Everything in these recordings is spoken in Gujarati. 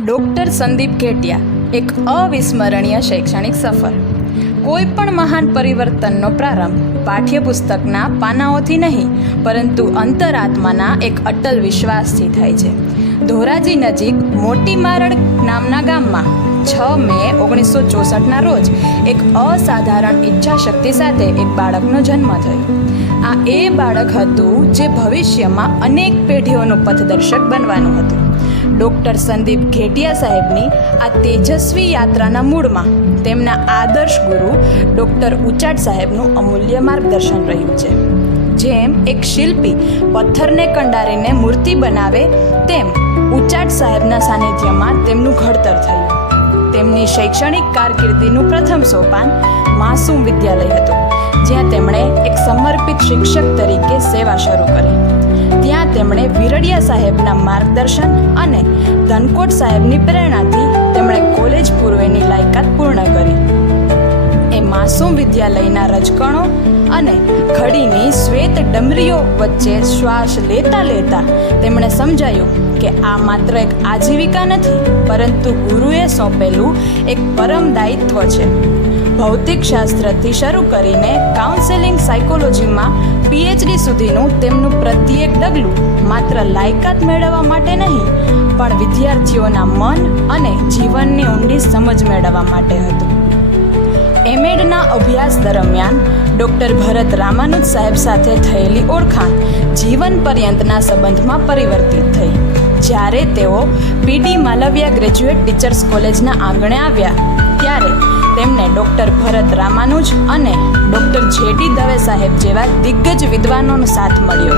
ડૉક્ટર સંદીપ ઘેટિયા એક અવિસ્મરણીય શૈક્ષણિક સફર. કોઈ પણ મહાન પરિવર્તનનો પ્રારંભ પાઠ્યપુસ્તકના પાનાઓથી નહીં, પરંતુ અંતરાત્માના એક અટલ વિશ્વાસથી થાય છે. ધોરાજી નજીક મોટી મારડ નામના ગામમાં 6 મે 1964ના રોજ એક અસાધારણ ઈચ્છાશક્તિ સાથે એક બાળકનો જન્મ થયો. આ એ બાળક હતું જે ભવિષ્યમાં અનેક પેઢીઓનું પથદર્શક બનવાનું હતું. ડૉક્ટર સંદીપ ઘેટિયા સાહેબની આ તેજસ્વી યાત્રાના મૂળમાં તેમના આદર્શ ગુરુ ડૉક્ટર ઉચાટ સાહેબનું અમૂલ્ય માર્ગદર્શન રહ્યું છે. જેમ એક શિલ્પી પથ્થરને કંડારીને મૂર્તિ બનાવે, તેમ ઉચાટ સાહેબના સાનિધ્યમાં તેમનું ઘડતર થયું. તેમની શૈક્ષણિક કારકિર્દીનું પ્રથમ સોપાન માસૂમ વિદ્યાલય હતું, જ્યાં તેમણે એક સમર્પિત શિક્ષક તરીકે સેવા શરૂ કરી. ત્યાં તેમણે વિરડિયા સાહેબના માર્ગદર્શન અને ધનકોટ સાહેબની પ્રેરણાથી તેમણે કોલેજ પૂર્વેની લાયકાત પૂર્ણ કરી. એ માસૂમ વિદ્યાલયના રજકણો અને ખડીની શ્વેત ડમરીઓ વચ્ચે શ્વાસ લેતા લેતા તેમણે સમજાયું કે આ માત્ર એક આજીવિકા નથી, પરંતુ ગુરુએ સોંપેલું એક પરમ દાયિત્વ છે. ભૌતિક શાસ્ત્રથી શરૂ કરીને કાઉન્સેલિંગ સાયકોલોજીમાં PhD સુધીનું તેમનું પ્રત્યેક ડગલું માત્ર લાયકાત મેળવવા માટે નહીં, પણ વિદ્યાર્થીઓના મન અને જીવનની ઊંડી સમજ મેળવવા માટે હતું. એમએડના અભ્યાસ દરમિયાન ડૉક્ટર ભરત રામાનુજ સાહેબ સાથે થયેલી ઓળખાણ જીવન પર્યંતના સંબંધમાં પરિવર્તિત થઈ. જ્યારે તેઓ PD માલવિયા ગ્રેજ્યુએટ ટીચર્સ કોલેજના આંગણે આવ્યા, ત્યારે તેમને ડૉક્ટર ભરત રામાનુજ અને ડૉક્ટર JD દવે સાહેબ જેવા દિગ્ગજ વિદ્વાનોનો સાથ મળ્યો.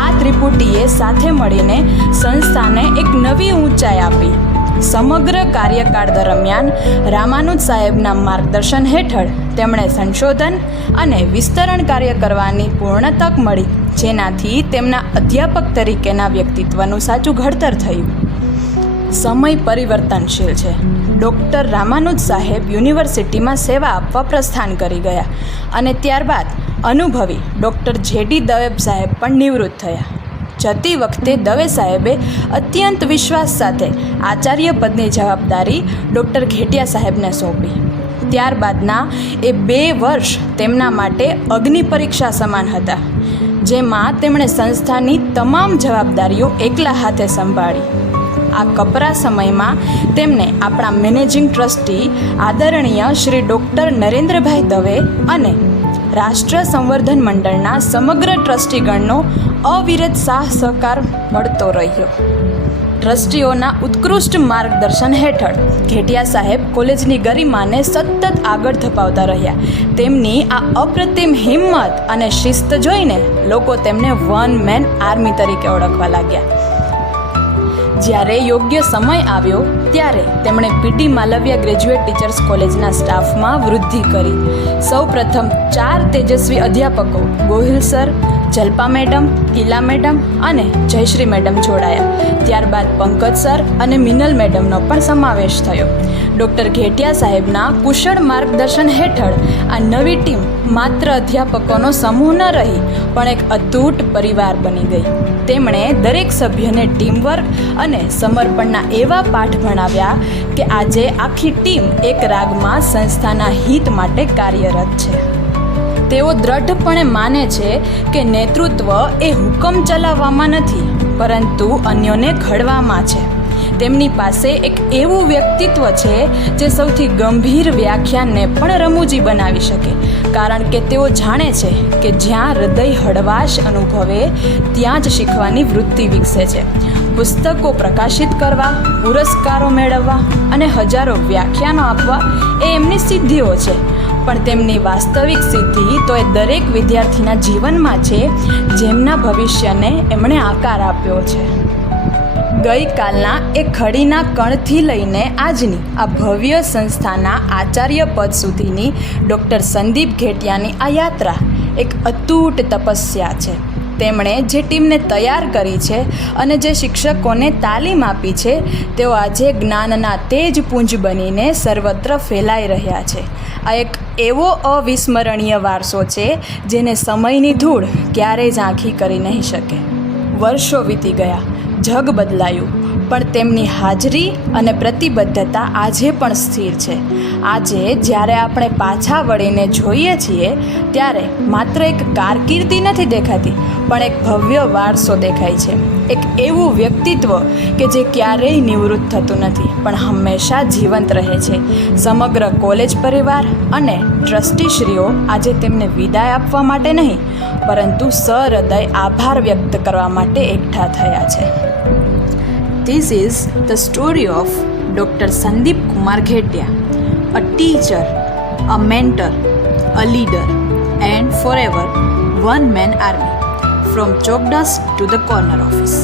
આ ત્રિપુટીએ સાથે મળીને સંસ્થાને એક નવી ઊંચાઈ આપી. સમગ્ર કાર્યકાળ દરમિયાન રામાનુજ સાહેબના માર્ગદર્શન હેઠળ તેમણે સંશોધન અને વિસ્તરણ કાર્ય કરવાની પૂર્ણ તક મળી, જેનાથી તેમના અધ્યાપક તરીકેના વ્યક્તિત્વનું સાચું ઘડતર થયું. સમય પરિવર્તનશીલ છે. ડૉક્ટર રામાનુજ સાહેબ યુનિવર્સિટીમાં સેવા આપવા પ્રસ્થાન કરી ગયા અને ત્યારબાદ અનુભવી ડૉક્ટર JD દવે સાહેબ પણ નિવૃત્ત થયા. જતી વખતે દવે સાહેબે અત્યંત વિશ્વાસ સાથે આચાર્ય પદની જવાબદારી ડૉક્ટર ઘેટિયા સાહેબને સોંપી. ત્યારબાદના એ 2 વર્ષ તેમના માટે અગ્નિ પરીક્ષા સમાન હતા, જેમાં તેમણે સંસ્થાની તમામ જવાબદારીઓ એકલા હાથે સંભાળી. આ કપરા સમયમાં તેમને આપણા મેનેજિંગ ટ્રસ્ટી આદરણીય શ્રી ડૉક્ટર નરેન્દ્રભાઈ દવે અને રાષ્ટ્ર સંવર્ધન મંડળના સમગ્ર ટ્રસ્ટીગણનો અવિરત સાથ સહકાર મળતો રહ્યો. ટ્રસ્ટીઓના ઉત્કૃષ્ટ માર્ગદર્શન હેઠળ ઘેટિયા સાહેબ કોલેજની ગરિમાને સતત આગળ ધપાવતા રહ્યા. તેમની આ અપ્રતિમ હિંમત અને શિસ્ત જોઈને લોકો તેમને વન મેન આર્મી તરીકે ઓળખવા લાગ્યા. જ્યારે યોગ્ય સમય આવ્યો, ત્યારે તેમણે PD માલવિયા ગ્રેજ્યુએટ ટીચર્સ કોલેજના સ્ટાફમાં વૃદ્ધિ કરી. સૌ પ્રથમ 4 તેજસ્વી અધ્યાપકો Gohil sir, Jalpa madam, Kila madam અને જયશ્રી મેડમ જોડાયા. ત્યારબાદ પંકજ સર અને મિનલ મેડમનો પણ સમાવેશ થયો. ડૉક્ટર ઘેટિયા સાહેબના કુશળ માર્ગદર્શન હેઠળ આ નવી ટીમ માત્ર અધ્યાપકોનો સમૂહ ન રહી, પણ એક અતૂટ પરિવાર બની ગઈ. તેમણે દરેક સભ્યને ટીમવર્ક અને સમર્પણના એવા પાઠ ભણાવ્યા કે આજે આખી ટીમ એક રાગમાં સંસ્થાના હિત માટે કાર્યરત છે. તેઓ દ્રઢપણે માને છે કે નેતૃત્વ એ હુકમ ચલાવવામાં નથી, પરંતુ અન્યોને ઘડવામાં છે. તેમની પાસે એક એવું વ્યક્તિત્વ છે જે સૌથી ગંભીર વ્યાખ્યાનને પણ રમૂજી બનાવી શકે, કારણ કે તેઓ જાણે છે કે જ્યાં હૃદય હળવાશ અનુભવે ત્યાં જ શીખવાની વૃત્તિ વિકસે છે. પુસ્તકો પ્રકાશિત કરવા, પુરસ્કારો મેળવવા અને હજારો વ્યાખ્યાનો આપવા એ એમની સિદ્ધિઓ છે, પણ તેમની વાસ્તવિક સિદ્ધિ તો એ દરેક વિદ્યાર્થીના જીવનમાં છે, જેમના ભવિષ્યને એમણે આકાર આપ્યો છે. ગઈકાલના એ ખડીના કણથી લઈને આજની આ ભવ્ય સંસ્થાના આચાર્ય પદ સુધીની ડૉક્ટર સંદીપ ઘેટિયાની આ યાત્રા એક અતૂટ તપસ્યા છે. તેમણે જે ટીમને તૈયાર કરી છે અને જે શિક્ષકોને તાલીમ આપી છે, તેઓ આજે જ્ઞાનના તેજ પુંજ બનીને સર્વત્ર ફેલાઈ રહ્યા છે. આ એક એવો અવિસ્મરણીય વારસો છે જેને સમયની ધૂળ ક્યારેય ઝાંખી કરી નહીં શકે. વર્ષો વીતી ગયા, જગ બદલાયું, પણ તેમની હાજરી અને પ્રતિબદ્ધતા આજે પણ સ્થિર છે. આજે જ્યારે આપણે પાછા વળીને જોઈએ છીએ ત્યારે માત્ર એક કારકિર્દી નથી દેખાતી, પણ એક ભવ્ય વારસો દેખાય છે. એક એવું વ્યક્તિત્વ કે જે ક્યારેય નિવૃત્ત થતું નથી, પણ હંમેશા જીવંત રહે છે. સમગ્ર કોલેજ પરિવાર અને ટ્રસ્ટીશ્રીઓ આજે તેમને વિદાય આપવા માટે નહીં, પરંતુ સહૃદય આભાર વ્યક્ત કરવા માટે એકઠા થયા છે. This is the story of Dr. Sandeep Kumar Ghetia, a teacher, a mentor, a leader, and forever one-man army, from Chokdas to the corner office.